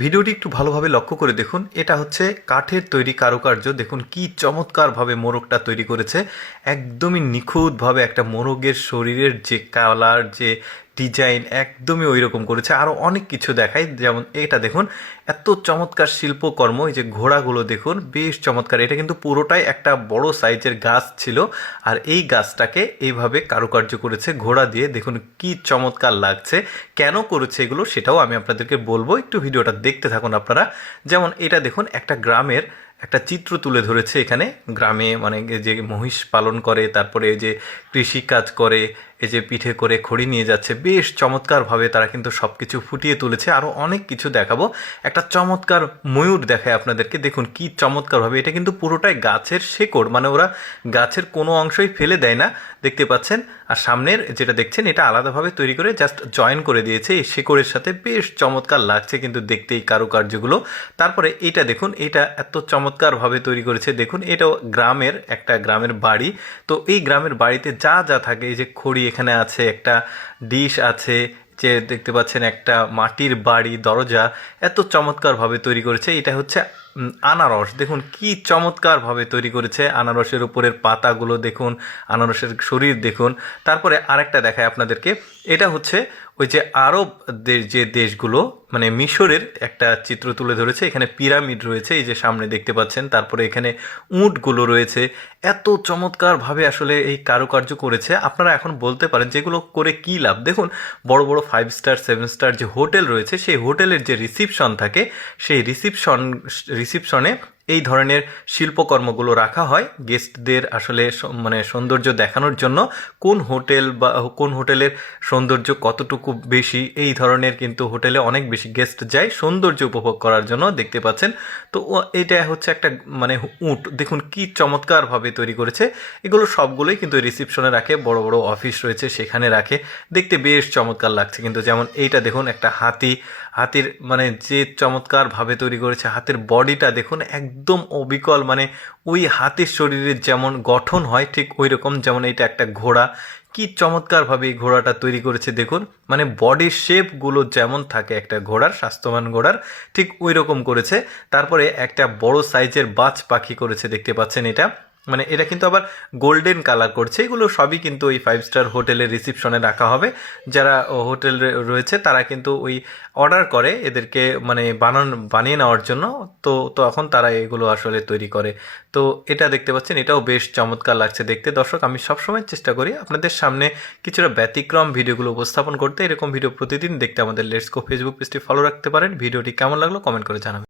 ভিডিওটি একটু ভালোভাবে লক্ষ্য করে দেখুন। এটা হচ্ছে কাঠের তৈরি কারুকার্য। দেখুন কি চমৎকারভাবে মোরগটা তৈরি করেছে। একদমই নিখুঁতভাবে একটা মোরগের শরীরের যে কালার, যে ডিজাইন একদমই ওই রকম করেছে। আরও অনেক কিছু দেখায়, যেমন এটা দেখুন এত চমৎকার শিল্পকর্ম। এই যে ঘোড়াগুলো দেখুন বেশ চমৎকার। এটা কিন্তু পুরোটাই একটা বড় সাইজের গাছ ছিল, আর এই গাছটাকে এইভাবে কারুকার্য করেছে ঘোড়া দিয়ে। দেখুন কি চমৎকার লাগছে। কেন করেছে এগুলো সেটাও আমি আপনাদেরকে বলবো, একটু ভিডিওটা দেখতে থাকুন আপনারা। যেমন এটা দেখুন একটা গ্রামের একটা চিত্র তুলে ধরেছে এখানে। গ্রামে মানে যে মহিষ পালন করে, তারপরে যে কৃষি কাজ করে, এই যে পিঠে করে খড়ি নিয়ে যাচ্ছে, বেশ চমৎকারভাবে তারা কিন্তু সব কিছু ফুটিয়ে তুলেছে। আরও অনেক কিছু দেখাবো। একটা চমৎকার ময়ূর দেখায় আপনাদেরকে। দেখুন কি চমৎকারভাবে, এটা কিন্তু পুরোটাই গাছের শেকড়, মানে ওরা গাছের কোনো অংশই ফেলে দেয় না, দেখতে পাচ্ছেন। আর সামনের যেটা দেখছেন এটা আলাদাভাবে তৈরি করে জাস্ট জয়েন করে দিয়েছে এই শেকড়ের সাথে। বেশ চমৎকার লাগছে কিন্তু দেখতে এই কারুকার্যগুলো। তারপরে এটা দেখুন, এটা এত চমৎকারভাবে তৈরি করেছে। দেখুন এটাও গ্রামের একটা গ্রামের বাড়ি। তো এই গ্রামের বাড়িতে যা যা থাকে, এই যে খড়ি এখানে আছে, একটা ডিশ আছে, যে দেখতে পাচ্ছেন একটা মাটির বাড়ি, দরজা এত চমৎকারভাবে তৈরি করেছে। এটা হচ্ছে আনারস। দেখুন কি চমৎকারভাবে তৈরি করেছে। আনারসের উপরের পাতাগুলো দেখুন, আনারসের শরীর দেখুন। তারপরে আরেকটা দেখায় আপনাদেরকে। এটা হচ্ছে ওই যে আরব যে দেশগুলো, মানে মিশরের একটা চিত্র তুলে ধরেছে। এখানে পিরামিড রয়েছে, এই যে সামনে দেখতে পাচ্ছেন। তারপরে এখানে উটগুলো রয়েছে। এত চমৎকারভাবে আসলে এই কারুকার্য করেছে। আপনারা এখন বলতে পারেন যেগুলো করে কী লাভ। দেখুন বড় বড় 5 স্টার 7 স্টার যে হোটেল রয়েছে, সেই হোটেলের যে রিসিপশন থাকে, সেই রিসিপশনে এই ধরনের শিল্পকর্মগুলো রাখা হয় গেস্টদের আসলে মানে সৌন্দর্য দেখানোর জন্য। কোন হোটেল বা কোন হোটেলের সৌন্দর্য কতটুকু বেশি, এই ধরনের কিন্তু হোটেলে অনেক বেশি গেস্ট যায় সৌন্দর্য উপভোগ করার জন্য, দেখতে পাচ্ছেন। তো এটা হচ্ছে একটা মানে উট। দেখুন কি চমৎকারভাবে তৈরি করেছে। এগুলো সবগুলোই কিন্তু রিসিপশনে রাখে, বড় বড় অফিস রয়েছে সেখানে রাখে। দেখতে বেশ চমৎকার লাগছে কিন্তু। যেমন এইটা দেখুন একটা হাতির মানে যে চমৎকারভাবে তৈরি করেছে। হাতের বডিটা দেখুন একদম অবিকল, মানে ওই হাতির শরীরের যেমন গঠন হয় ঠিক ওই রকম। যেমন এটা একটা ঘোড়া, কি চমৎকারভাবে এই ঘোড়াটা তৈরি করেছে দেখুন। মানে বডির শেপগুলো যেমন থাকে একটা ঘোড়ার, স্বাস্থ্যবান ঘোড়ার, ঠিক ওই রকম করেছে। তারপরে একটা বড় সাইজের বাজ পাখি করেছে, দেখতে পাচ্ছেন। এটা মানে এটা কিন্তু আবার গোল্ডেন কালার করছে। এগুলো সবই কিন্তু ওই 5 স্টার হোটেলের রিসিপশনে রাখা হবে। যারা হোটেল রয়েছে তারা কিন্তু ওই অর্ডার করে এদেরকে মানে বানিয়ে নেওয়ার জন্য। তো তখন তারা এগুলো আসলে তৈরি করে। তো এটা দেখতে পাচ্ছেন, এটাও বেশ চমৎকার লাগছে দেখতে। দর্শক, আমি সবসময় চেষ্টা করি আপনাদের সামনে কিছুটা ব্যতিক্রম ভিডিওগুলো উপস্থাপন করতে। এরকম ভিডিও প্রতিদিন দেখতে আমাদের লেটস গো ফেসবুক পেজটি ফলো রাখতে পারেন। ভিডিওটি কেমন লাগলো কমেন্ট করে জানাবেন।